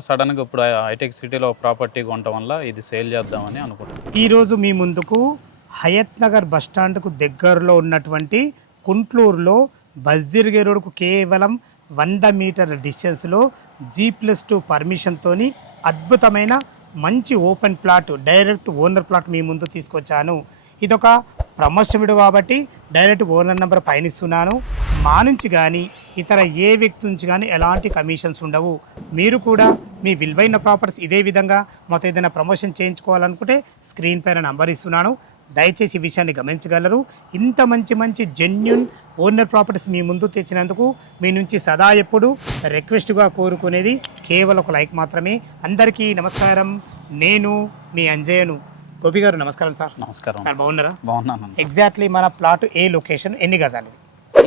సడన్‌గా ఇప్పుడు హైటెక్ సిటీలో ప్రాపర్టీ కొనటం వల్ల ఇది సేల్ చేద్దామని అనుకుంటున్నాను. ఈరోజు మీ ముందుకు హయత్ నగర్ బస్ స్టాండ్కు దగ్గరలో ఉన్నటువంటి కుంట్లూరులో బస్దిర్గే రోడ్కు కేవలం 100 మీటర్ల డిస్టెన్స్లో G+2 పర్మిషన్తోని అద్భుతమైన మంచి open plot direct owner plot మీ ముందు తీసుకొచ్చాను. ఇదొక ప్రమోషన్ వీడియో కాబట్టి డైరెక్ట్ ఓనర్ నెంబర్ పైన ఇస్తున్నాను. మా నుంచి కానీ ఇతర ఏ వ్యక్తి నుంచి కానీ ఎలాంటి కమిషన్స్ ఉండవు. మీరు కూడా మీ విలువైన ప్రాపర్టీస్ ఇదే విధంగా మొత్తం ఏదైనా ప్రమోషన్ చేయించుకోవాలనుకుంటే స్క్రీన్ పైన నంబర్ ఇస్తున్నాను. దయచేసి ఈ విషయాన్ని గమనించగలరు. ఇంత మంచి జెన్యున్ ఓనర్ ప్రాపర్టీస్ మీ ముందు తెచ్చినందుకు మీ నుంచి సదా ఎప్పుడు రిక్వెస్ట్గా కోరుకునేది కేవలం ఒక లైక్ మాత్రమే. అందరికీ నమస్కారం. నేను మీ అంజయ్యను. గోపి గారు నమస్కారం సార్. నమస్కారం సార్, బాగున్నారా? బాగున్నాను. ఎగ్జాక్ట్లీ మన ప్లాట్ ఏ లొకేషన్, ఎన్ని గజాలు?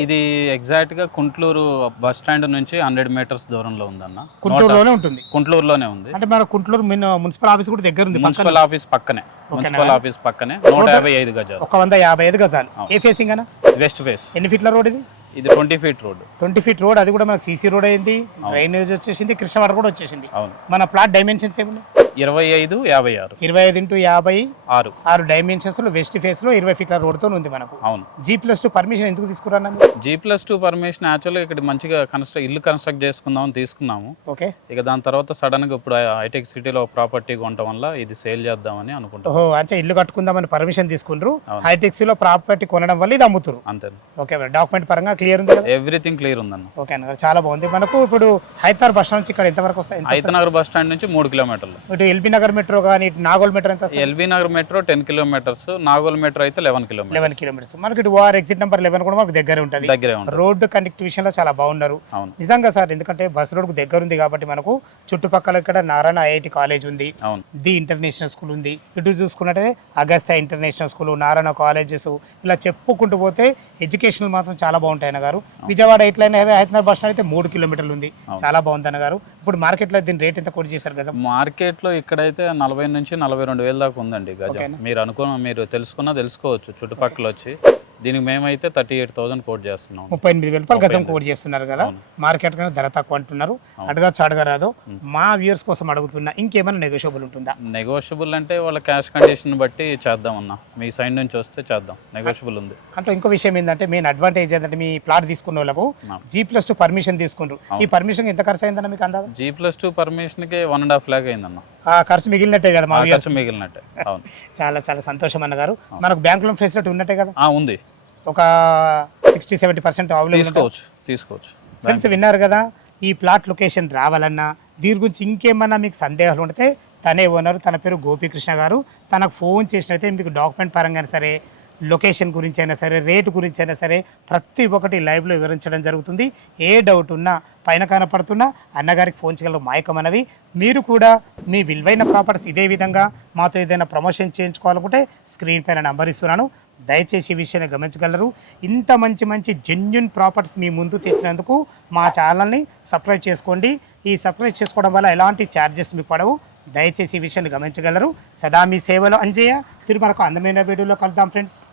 ఇది ఎగ్జాక్ట్గా కుంట్లూరు బస్ స్టాండ్ నుంచి 100 మీటర్స్ దూరంలో ఉందన్న. కుంటూరులోనే ఉంటుంది. కుంట్లూరులోనే ఉంది. అంటే మన కుంట్లూరు మున్సిపల్ ఆఫీస్ కూడా దగ్గర ఉంది. మున్సిపల్ ఆఫీస్ పక్కనే. మున్సిపల్ ఆఫీస్ పక్కనే 155 గజాలు. 155 గజాలు. ఏ ఫేసింగ్ అన్న? West face. ఎన్ని ఫీట్ల రోడ్ ఇది? ఇది 20 ఫీట్ రోడ్. 20 feet road. అది కూడా మనకు సీసీ రోడ్ అయింది, డ్రైనేజ్ వచ్చేసింది, కృష్ణ వాటర్ కూడా వచ్చేసింది. అవును. మన ప్లాట్ డైమెన్షన్స్ ఏమున్నాయి? 25 56. 25 x 50 6 డైమెన్షన్స్ లో వెస్ట్ ఫేస్ లో 20 ఫీట్ల రోడ్ తో ఉంది మనకు. అవును. G+2 పర్మిషన్ ఎందుకు తీసుకున్నాను? G+2 పర్మిషన్ యాక్చువల్గా ఇక్కడ మంచిగా ఇల్లు కన్స్ట్రక్ట్ చేసుకుందామని తీసుకున్నాము. ఓకే. ఇక దాని తర్వాత సడన్గా ఇప్పుడు హైటెక్ సిటీలో ప్రాపర్టీ కొనటం వల్ల ఇది సేల్ చేద్దామని అనుకుంటాం. ఓహో, అంటే ఇల్లు కట్టుకుందామని పర్మిషన్ తీసుకుంటారు. హైటెక్స్ లో ప్రాపర్టీ కొనడం వల్ల ఇది అమ్ముతారు. అంతే. ఓకే, డాక్యుమెంట్ పరంగా క్లియర్ ఉంది కదా? ఎవ్రీథింగ్ క్లియర్ ఉందన్న. ఓకే అన్న, చాలా బాగుంది. మనకు ఇప్పుడు హైతనగర్ బస్ స్టాండ్ నుంచి ఇక్కడ ఎంత వరకు వస్తాయి? హైతనగర్ బస్ స్టాండ్ నుంచి 3 కిలోమీటర్లు. ఇటు ఎల్బీ నగర్ మెట్రో కానీ ఇటు నాగోల్ మెట్రో ఎంత? LB Nagar metro 10 kilometres, Nagole metro అయితే 11 కిలోమీటర్స్. మనకి ఇటు ఓఆర్ ఎగ్జిట్ నెంబర్ 11 కూడా మనకు దగ్గర ఉంటుంది. దగ్గరే ఉంటుంది. రోడ్డు కనెక్ట్ విషయంలో చాలా బాగున్నారు. అవును. నిజంగా సార్, ఎందుకంటే బస్ రోడ్కు దగ్గర ఉంది కాబట్టి మనకు చుట్టుపక్కల ఇక్కడ నారాయణ ఐఐటి కాలేజ్ ఉంది, అవును, ది ఇంటర్నేషనల్ స్కూల్ ఉంది. ఇటు చూసుకున్నట్టే Agastya international school, Narayana colleges, ఇలా చెప్పుకుంటూ పోతే ఎడ్యుకేషనల్ మాత్రం చాలా బాగుంటాయి అన్న గారు. విజయవాడ ఎట్లయినా హైదరాబాద్ బస్ స్టాండ్ అయితే 3 కిలోమీటర్లు ఉంది. చాలా బాగుంది అన్న గారు. ఇప్పుడు మార్కెట్లో దీని రేట్ ఎంత కోట్ చేశారు గజం? మార్కెట్లో ఇక్కడైతే 40 నుంచి 42 వేల దాకా ఉందండి గజం. మీరు తెలుసుకోవచ్చు చుట్టుపక్కల వచ్చి. దీనికి మేమైతే 38,000 కోట్ చేస్తున్నాం. 38,000 రూపాయలు గజం కోట్ చేస్తున్నారు కదా. మార్కెట్ కన్నా ధర తక్కువ అంటున్నారు. అడగరాదు. మా వ్యూయర్స్ కోసం అడుగుతున్నా, ఇంకేమైనా నెగోషియబుల్ ఉంటుందా? నెగోషియబుల్ అంటే వాళ్ళ క్యాష్ కండిషన్ బట్టి చేద్దాం అన్న. మీ సైడ్ నుంచి వస్తే చేద్దాం, నెగోషియబుల్ ఉంది. అంటే ఇంకో విషయం ఏంటంటే, మెయిన్ అడ్వాంటేజ్ ఏంటంటే, మీ ప్లాట్ తీసుకున్న వాళ్ళకు G+2 పర్మిషన్ తీసుకుంటారు. ఈ పర్మిషన్ ఎంత ఖర్చు అయిందన్న మీకు అందాజ? G+2 పర్మిషన్కి 1.5 lakh అయిందన్న. ఆ ఖర్చు మిగిలినట్టే కదా? మా ఖర్చు మిగిలినట్టే. అవును. చాలా సంతోషం అన్న గారు. మనకు బ్యాంక్ లోన్ ఫెసిలిటీ ఉన్నట్టే కదా? ఉంది. ఒక 60-70% తీసుకోవచ్చు. ఫ్రెండ్స్, విన్నారు కదా. ఈ ప్లాట్ లొకేషన్ రావాలన్నా, దీని గురించి ఇంకేమన్నా మీకు సందేహాలు ఉంటే తనే ఓనర్, తన పేరు గోపీకృష్ణ గారు. తనకు ఫోన్ చేసినైతే మీకు డాక్యుమెంట్ పరంగా సరే, లొకేషన్ గురించి అయినా సరే, రేటు గురించి అయినా సరే, ప్రతి ఒక్కటి లైవ్లో వివరించడం జరుగుతుంది. ఏ డౌట్ ఉన్నా పైన కనపడుతున్నా అన్నగారికి ఫోన్ చేయగలరు. మాయకమన్నవి. మీరు కూడా మీ విలువైన ప్రాపర్టీస్ ఇదే విధంగా మాతో ఏదైనా ప్రమోషన్ చేయించుకోవాలనుకుంటే స్క్రీన్ పైన నంబర్ ఇస్తున్నాను. దయచేసి ఈ విషయాన్ని గమనించగలరు. ఇంత మంచి జెన్యున్ ప్రాపర్టీస్ మీ ముందు తెచ్చినందుకు మా ఛానల్ని సబ్స్క్రైబ్ చేసుకోండి. ఈ సబ్స్క్రైబ్ చేసుకోవడం వల్ల ఎలాంటి ఛార్జెస్ మీకు పడవు. దయచేసి ఈ విషయాన్ని గమనించగలరు. సదా మీ సేవలో అంజయ్య. తిరుమలకు అందమైన వీడియోలో కలుద్దాం ఫ్రెండ్స్.